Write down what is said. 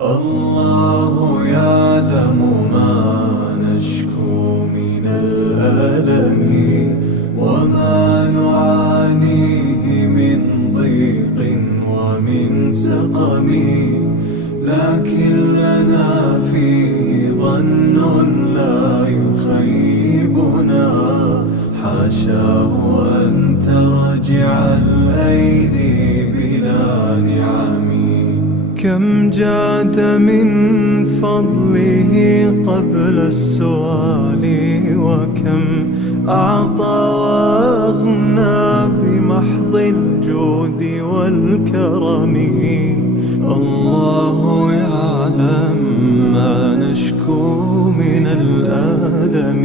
الله يعلم ما نشكو من الألم وما نعانيه من ضيق ومن سقم، لكن لنا فيه ظن لا يخيبنا، حاشاه أن ترجع الأيدي بلا نعم. كم جاد من فضله قبل السؤال، وكم أعطى وأغنى بمحض الجود والكرم. الله يعلم ما نشكو من الألم